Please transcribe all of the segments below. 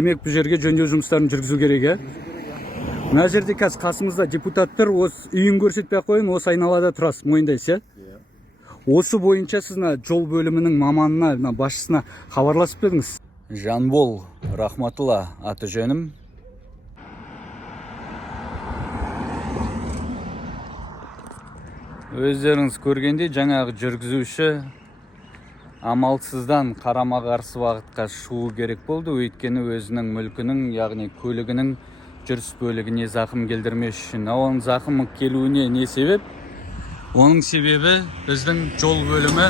Демек бұл жерге жөндеу жұмыстарын жүргізу керек, е? Мына жерде қазір қасымызда депутаттар, осы үйін көрсетпей қойын, осы айналада тұрасыз, мойындайсыз, е? Осы бойынша сіз жол бөлімінің маманына, басшысына хабарласып едіңіз? Жанбол Рахматулла аты жөнім. Өздеріңіз көргенде жаңағы жүргізуші амалсыздан қарама-қарсы бағытқа шығу керек болды, өйткені өзінің мүлкінің, яғни көлігінің жүріс бөлігіне зақым келдірмес үшін. Оның зақым келуіне не себеп? Оның себебі біздің жол бөлімі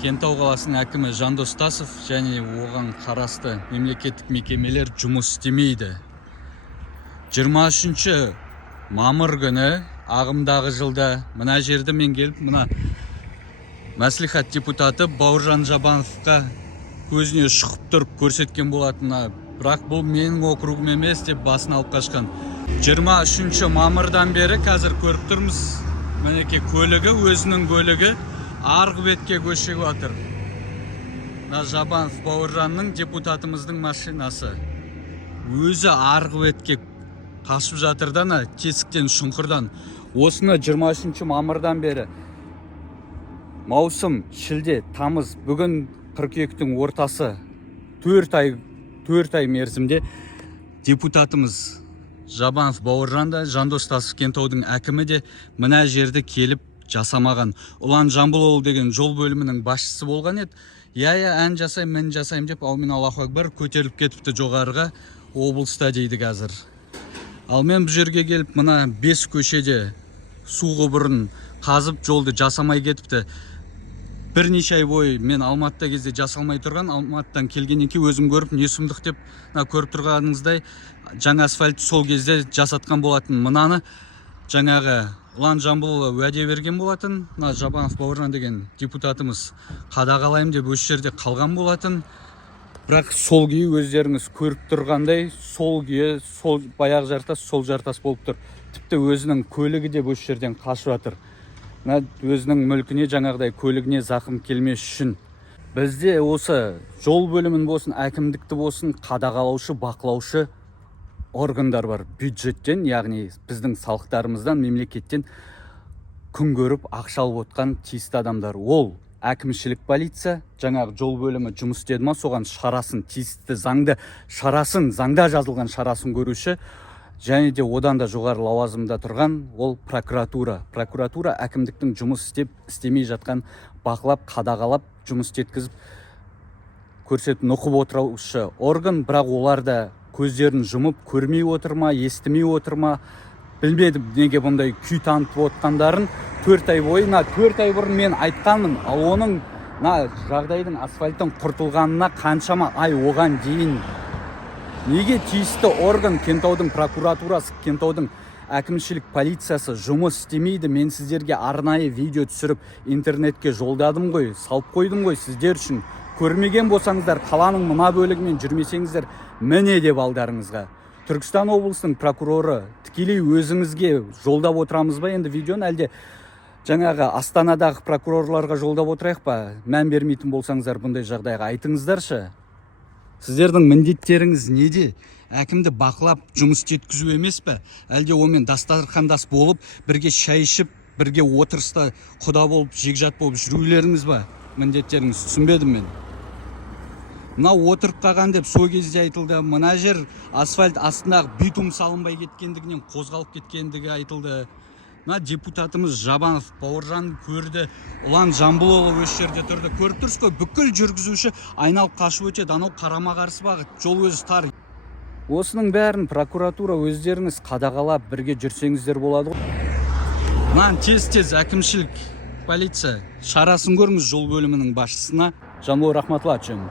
Кентау қаласының әкімі Жандос Тасов және оған қарасты мемлекеттік мекемелер жұмыс істемейді. 23 мамыр күні ағымдағы жылда мына жерді мен келіп, мына мәслихат депутаты Бауыржан Жабановқа көзіне шұқып тұрып көрсеткен болатынына, бірақ бұл менің округім емес деп басын алып қашқан. 23 мамырдан бері қазір көріп тұрмыз, мінекей көлігі, өзінің көлігі арғы бетке көшіп жатыр. Жабанов Бауыржанның, депутатымыздың машинасы өзі арғы бетке қашып жатырдан, тесіктен, шұңқырдан. Осыны 23 мамырдан бері маусым, шілде, тамыз, бүгін қыркүйектің ортасы 4 ай мерзімде депутатымыз Жабанов Бауыржан да, Жандос Тасов Кентаудың әкімі де мына жерді келіп жасамаған. Ұлан Жамбылұлы деген жол бөлімінің басшысы болған еді. Ән жасайым, мен жасайым деп, аумен Аллаху акбар көтеріліп кетіпті жоғарыға, облыста дейді қазір. Ал мен бұл жерге келіп, мына 5 көшеде су құбырын қазып жолды жасамай кетіпті. Бірнеше ай бойы мен Алматыда кезде жасалмай тұрған, Алматыдан келгеннен кейін өзім көріп, не сұмдық деп, көріп тұрғаныңыздай жаңа асфальт сол кезде жасатқан болатын. Мынаны жаңағы Ұлан Жамбылұлы уәде берген болатын. Жабанов Бауыржан деген депутатымыз қадағалайым деп осы жерде қалған болатын. Бірақ сол күйі өздеріңіз көріп тұрғандай, сол күйі сол баяғы жартас, сол жартас болып тұр. Тіпті өзінің көлігі де осы жерден қашып жатыр. Өзінің мүлкіне, жаңағыдай көлігіне зақым келмес үшін. Бізде осы жол бөлімін болсын, әкімдікті болсын, қадағалаушы, бақылаушы органдар бар. Бюджеттен, яғни біздің салықтарымыздан, мемлекеттен күн көріп, ақша алып отқан тиісті адамдар. Ол әкімшілік полиция, жаңағы жол бөлімі жұмыс істеді ма, соған шарасын, тиісті заңды шарасын, заңда жазылған шарасын көруші, және де одан да жоғары лауазымда тұрған ол прокуратура. Прокуратура әкімдіктің жұмыс істемей жатқан бақылап, қадағалап, жұмыс істеткізіп көрсетіп нұқып отырушы орган, бірақ олар да көздерін жұмып, көрмей отыр ма, естімей отыр ма, білмедім неге бұндай күй танытып отқандарын. 4 ай бойы, 4 ай бұрын мен айтқанмын, ал оның жағдайдың асфальттың құртылғанына қаншама ай оған дейін неге тиісті орган, Кентаудың прокуратурасы, Кентаудың әкімшілік полициясы жұмыс істемейді? Мен сіздерге арнайы видео түсіріп интернетке жолдадым ғой, салып қойдым ғой сіздер үшін. Көрмеген болсаңыздар, қаланың мына бөлігімен жүрмесеңіздер, міне деп алдарыңызға. Түркістан облысының прокуроры тікелей өзіңізге жолдап отырамыз ба енді видеоны, әлде жаңағы Астанадағы прокурорларға жолдап отырайық па? Мән бермейтін болсаңыздар, бұндай жағдайға айтыңыздаршы. Сіздердің міндеттеріңіз неде? Әкімді бақылап жұмыс істеткізу емес пе? Әлде онымен дастархандас болып, бірге шай ішіп, бірге отырыста құда болып, жекжат болып жүрулеріңіз ба? Міндеттеріңіз түсінбедім мен. Мына отырып қалған деп сол кезде айтылды. Мына жер асфальт астындағы битум салынбай кеткендігінен қозғалып кеткендігі айтылды. Мына депутатымыз Жабанов Бауыржан көрді, Ұлан Жамбылұлы осы жерде тұрды. Көріп тұрсыз ғой, бүкіл жүргізуші айналып қашып өтеді, анау қарама-қарсы бағыт, жол өзі тар. Осының бәрін прокуратура өздеріңіз қадағалап бірге жүрсеңіздер болады ғой. Тез әкімшілік полиция шарасын көріңіз жол бөлімінің басшысына. Жанбол Рахматулла аты жөнім.